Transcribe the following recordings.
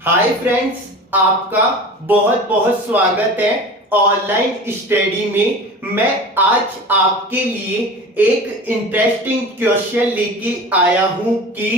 Hi friends, आपका बहुत बहुत स्वागत है ऑनलाइन स्टडी में। मैं आज आपके लिए एक इंटरेस्टिंग क्वेश्चन लेके आया हूं कि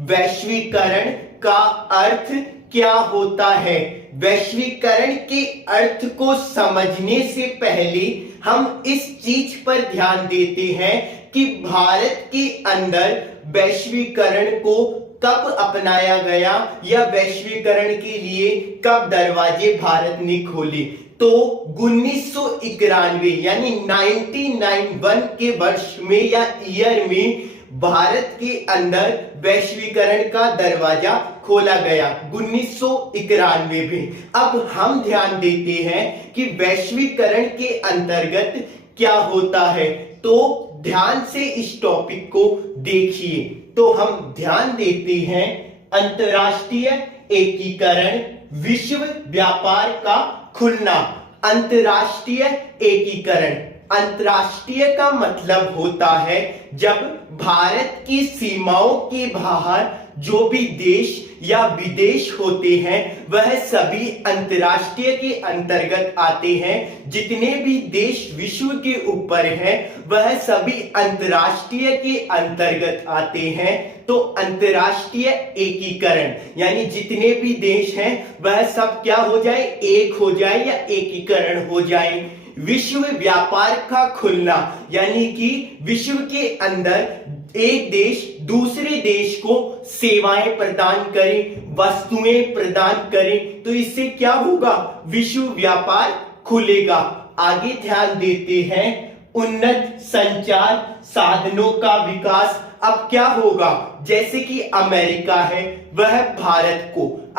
वैश्वीकरण का अर्थ क्या होता है। वैश्वीकरण के अर्थ को समझने से पहले हम इस चीज पर ध्यान देते हैं कि भारत के अंदर वैश्वीकरण को कब अपनाया गया या वैश्वीकरण के लिए कब दरवाजे भारत ने खोले। तो 1991 यानी 1991 के वर्ष में या ईयर में भारत के अंदर वैश्वीकरण का दरवाजा खोला गया 1991 में। अब हम ध्यान देते हैं कि वैश्वीकरण के अंतर्गत क्या होता है, तो ध्यान से इस टॉपिक को देखिए। तो हम ध्यान देते हैं अंतरराष्ट्रीय एकीकरण, विश्व व्यापार का खुलना। अंतरराष्ट्रीय एकीकरण, अंतरराष्ट्रीय का मतलब होता है जब भारत की सीमाओं के बाहर जो भी देश या विदेश होते हैं वह सभी अंतरराष्ट्रीय के अंतर्गत आते हैं। जितने भी देश विश्व के ऊपर हैं वह सभी अंतरराष्ट्रीय के अंतर्गत आते हैं। तो अंतरराष्ट्रीय एकीकरण यानी जितने भी देश हैं वह सब क्या हो जाए, एक हो जाए या एकीकरण हो जाए। विश्व व्यापार का खुलना यानी कि विश्व के अंदर एक देश दूसरे देश को सेवाएं प्रदान करे, वस्तुएं प्रदान करे, तो इससे क्या होगा, विश्व व्यापार खुलेगा। आगे ध्यान देते हैं उन्नत संचार साधनों का विकास। अब क्या होगा, जैसे कि अमेरिका है वह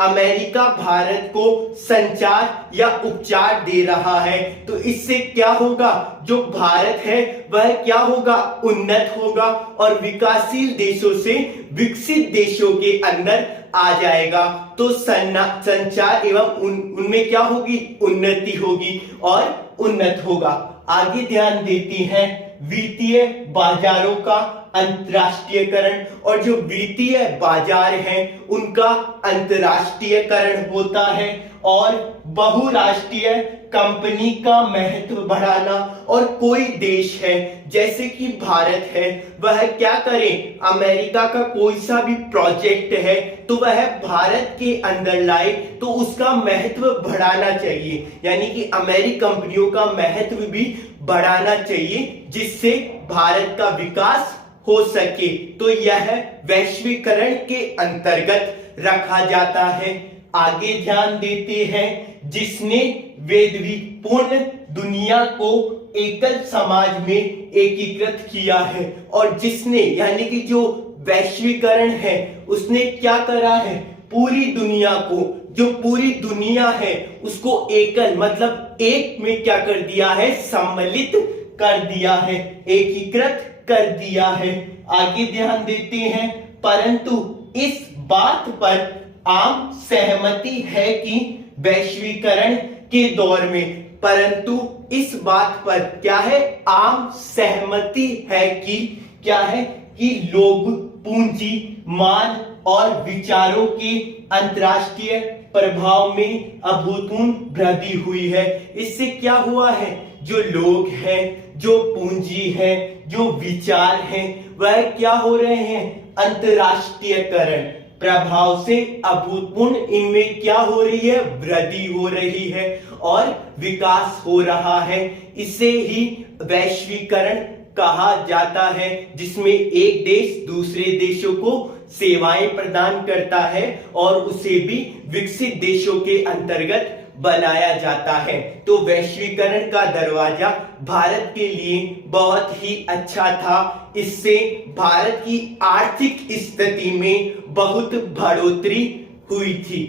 अमेरिका भारत को संचार या उपचार दे रहा है, तो इससे क्या होगा, जो भारत है वह क्या होगा, उन्नत होगा और विकासशील देशों से विकसित देशों के अंदर आ जाएगा। तो संचार एवं उनमें क्या होगी, उन्नति होगी और उन्नत होगा। आगे ध्यान देती हैं वित्तीय बाजारों का अंतरराष्ट्रीयकरण, और जो वित्तीय बाजार हैं उनका अंतरराष्ट्रीयकरण होता है। और बहुराष्ट्रीय कंपनी का महत्व बढ़ाना, और कोई देश है जैसे कि भारत है वह क्या करे, अमेरिका का कोई सा भी प्रोजेक्ट है तो वह भारत के अंदर लाए तो उसका महत्व बढ़ाना चाहिए, यानी कि अमेरिकी कंपनियों का महत्व भी बढ़ाना चाहिए जिससे भारत का विकास हो सके। तो यह वैश्वीकरण के अंतर्गत रखा जाता है। आगे ध्यान देते हैं जिसने वैश्वीपूर्ण दुनिया को एकल समाज में एकीकृत किया है, और जिसने यानी कि जो वैश्वीकरण है उसने क्या करा है, पूरी दुनिया को, जो पूरी दुनिया है उसको एकल मतलब एक में क्या कर दिया है, सम्मिलित कर दिया है, एकीकृत कर दिया है। आगे ध्यान देते हैं परंतु इस बात पर आम सहमति है कि वैश्वीकरण के दौर में, परंतु इस बात पर क्या है, आम सहमति है कि क्या है कि लोग, पूंजी, माल और विचारों के अंतरराष्ट्रीय प्रभाव में अभूतपूर्व वृद्धि हुई है। इससे क्या हुआ है, जो लोग हैं, जो पूंजी है, जो विचार हैं, वह क्या हो रहे हैं, अंतरराष्ट्रीयकरण प्रभाव से अभूतपूर्व इनमें क्या हो रही है, वृद्धि हो रही है और विकास हो रहा है। इसे ही वैश्वीकरण कहा जाता है, जिसमें एक देश दूसरे देशों को सेवाएं प्रदान करता है और उसे भी विकसित देशों के अंतर्गत बनाया जाता है। तो वैश्वीकरण का दरवाजा भारत के लिए बहुत ही अच्छा था। इससे भारत की आर्थिक स्थिति में बहुत बढ़ोतरी हुई थी।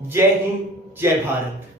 जय हिंद, जय भारत।